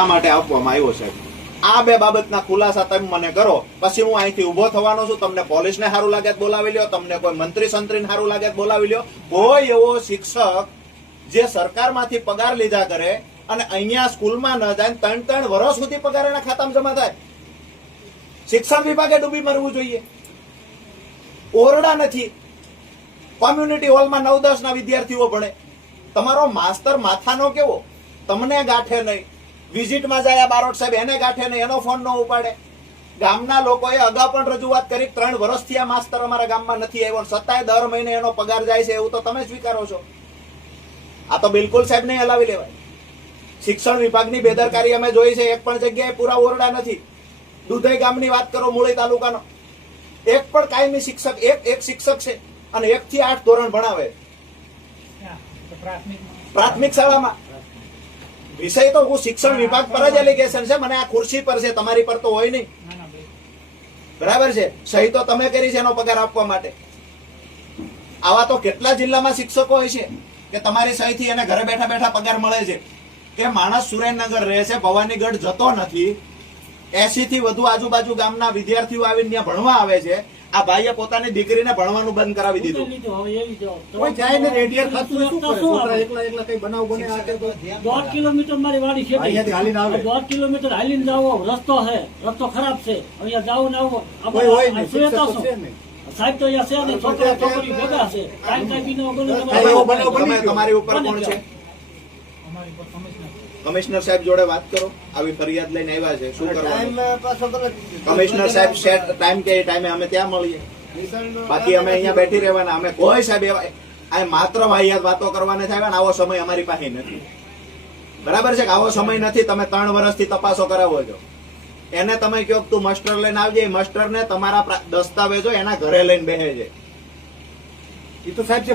શા માટે આપવામાં આવ્યો છે? આ બે બાબતના ખુલાસા તમે મને કરો, પછી હું અહીંથી ઉભો થવાનો છું. તમને પોલીસને સારું લાગે બોલાવી લ્યો, તમને કોઈ મંત્રી સંત્રીને સારું લાગે બોલાવી લ્યો. કોઈ એવો શિક્ષક જે સરકારમાંથી પગાર લીધા કરે અને અહીંયા સ્કૂલમાં ન જાય, 3-3 વર્ષ સુધી પગાર એના ખાતામાં જમા થાય. શિક્ષણ વિભાગે ડૂબી મરવું જોઈએ. ઓરડા નથી, કોમ્યુનિટી હોલમાં 9-10 ના વિદ્યાર્થીઓ ભણે. તમારો માસ્તર માથાનો કેવો, તમને ગાંઠે નહીં. વિઝિટમાં જાય બારોટ સાહેબ, એને ગાંઠે નહીં, એનો ફોન ન ઉપાડે. ગામના લોકોએ અગાઉ પણ રજૂઆત કરી, 3 વર્ષથી આ માસ્તર અમારા ગામમાં નથી આવ્યો, છતાંય દર મહિને એનો પગાર જાય છે, એવું તો તમે સ્વીકારો છો. આ તો બિલકુલ સાહેબ નહીં હલાવી લેવાય. શિક્ષણ વિભાગની બેદરકારી અમે જોઈ છે. એક પણ જગ્યાએ પૂરા ઓરડા નથી. દુધઈ ગામની વાત કરો, મૂળી તાલુકાનો, એક પણ કાયમી શિક્ષક, એક શિક્ષક છે અને 1 થી 8 ધોરણ ભણાવે પ્રાથમિક શાળામાં. વિષય તો હું શિક્ષણ વિભાગ પર જ એલિગેશન છે, મને આ ખુરશી પર છે, તમારી પર તો હોય નહીં. બરાબર છે, સહી તો તમે કરી છે એનો પગાર આપવા માટે. આવા તો કેટલા જિલ્લામાં શિક્ષકો હોય છે કે તમારી સહીથી એને ઘરે બેઠા બેઠા પગાર મળે છે. કે માણસ સુરેન્દ્રનગર રહે છે, ભવાનીગઢ જતો નથી, 80 થી વધુ આજુબાજુ ગામના વિદ્યાર્થીઓ આવીને ત્યાં ભણવા આવે છે. આ ભાઈએ પોતાની દીકરીને ભણવાનું બંધ કરાવી દીધું. 1.5 કિલોમીટર મારી વાડી છે, 1.5 કિલોમીટર હાલીને જાવો રસ્તો છે, રસ્તો ખરાબ છે. અહીંયા જાવ ને આવો સાહેબ તો અહીંયા છે ને, છોકરા છોકરી ભેગા છે, કાંઈ બીનો તમારી ઉપર કોણ છે? કમિશનર સાહેબ જોડે વાત કરો. આવી ફરિયાદ લઈને આવ્યા છે, શું કરવાનું? કમિશનર સાહેબ સેટ ટાઈમ કે ટાઈમે અમે ત્યાં મળીએ. બાકી અમે અહીંયા બેઠી રહેવાના. અમે કોઈ સાહેબ એવા માત્ર વાહિયાત વાતો કરવાને થાય. આવો સમય અમારી પાસે નથી. બરાબર છે કે આવો સમય નથી. તમે 3 વર્ષથી તપાસો કરાવો છો. એને તમે કહો તું માસ્ટર લઈને આવજે, માસ્ટર ને તમારા દસ્તાવેજો એના ઘરે લઈને બેસે છે. એ તો સાહેબ છે